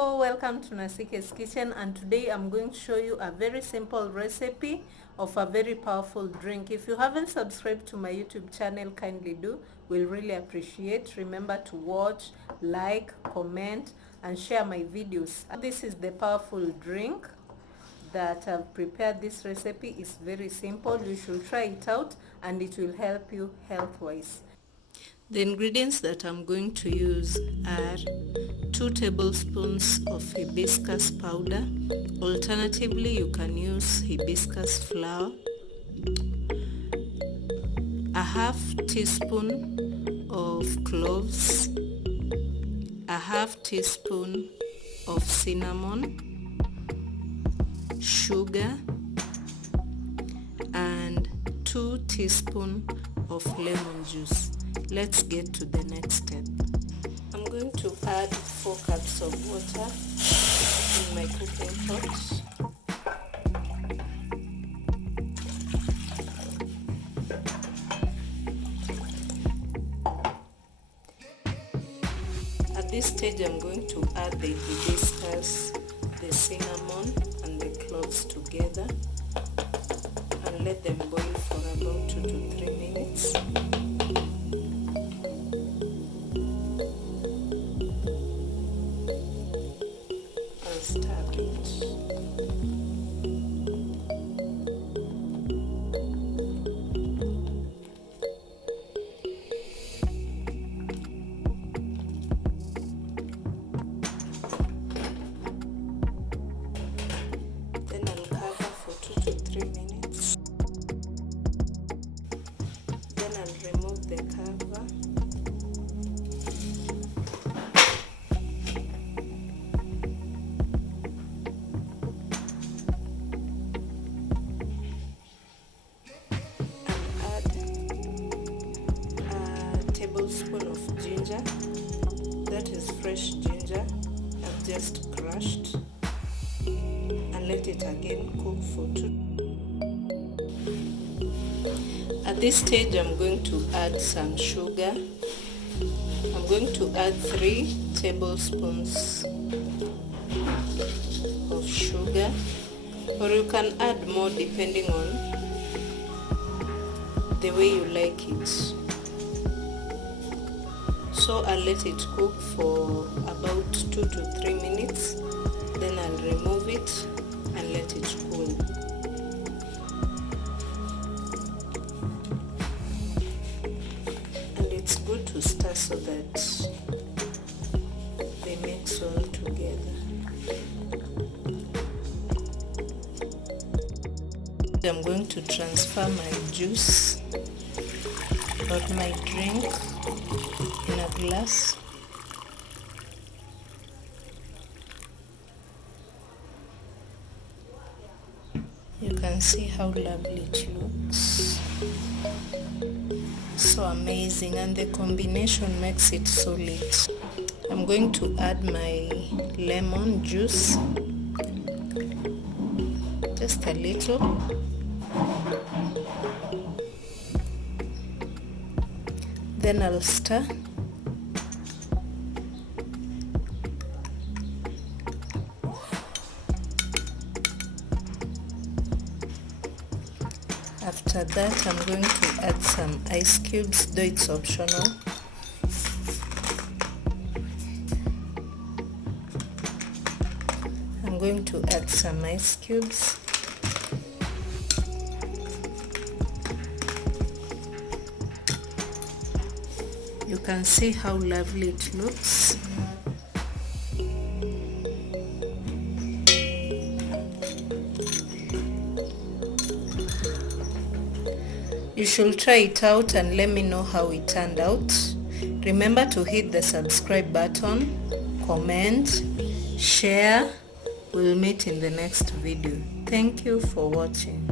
people, welcome to Nasike's Kitchen, and today I'm going to show you a very simple recipe of a very powerful drink. If you haven't subscribed to my YouTube channel, kindly do. We'll really appreciate. Remember to watch, like, comment and share my videos. This is the powerful drink that I've prepared. This recipe is very simple. You should try it out and it will help you health-wise. The ingredients that I'm going to use are 2 tablespoons of hibiscus powder. Alternatively, you can use hibiscus flower, a half teaspoon of cloves, a half teaspoon of cinnamon, sugar, and 2 teaspoons of lemon juice. Let's get to the next step. I'm going to add 4 cups of water in my cooking pot. At this stage, I'm going to add the hibiscus, the cinnamon and the cloves together and let them boil for about 2 to 3 minutes. Start it. Then I'll cover for 2 to 3 minutes. Then I'll remove the cover. Tablespoon of ginger, that is fresh ginger I've just crushed, and let it again cook for 2. At this stage, I'm going to add some sugar. I'm going to add 3 tablespoons of sugar, or you can add more depending on the way you like it. So I'll let it cook for about 2 to 3 minutes. Then I'll remove it and let it cool. And it's good to stir so that they mix all together. I'm going to transfer my juice or my drink in a glass. You can see how lovely it looks. So amazing, and the combination makes it solid. I'm going to add my lemon juice, just a little. Then I'll stir. After that, I'm going to add some ice cubes, though it's optional. I'm going to add some ice cubes. You can see how lovely it looks. You should try it out and let me know how it turned out. Remember to hit the subscribe button, comment, share. We'll meet in the next video. Thank you for watching.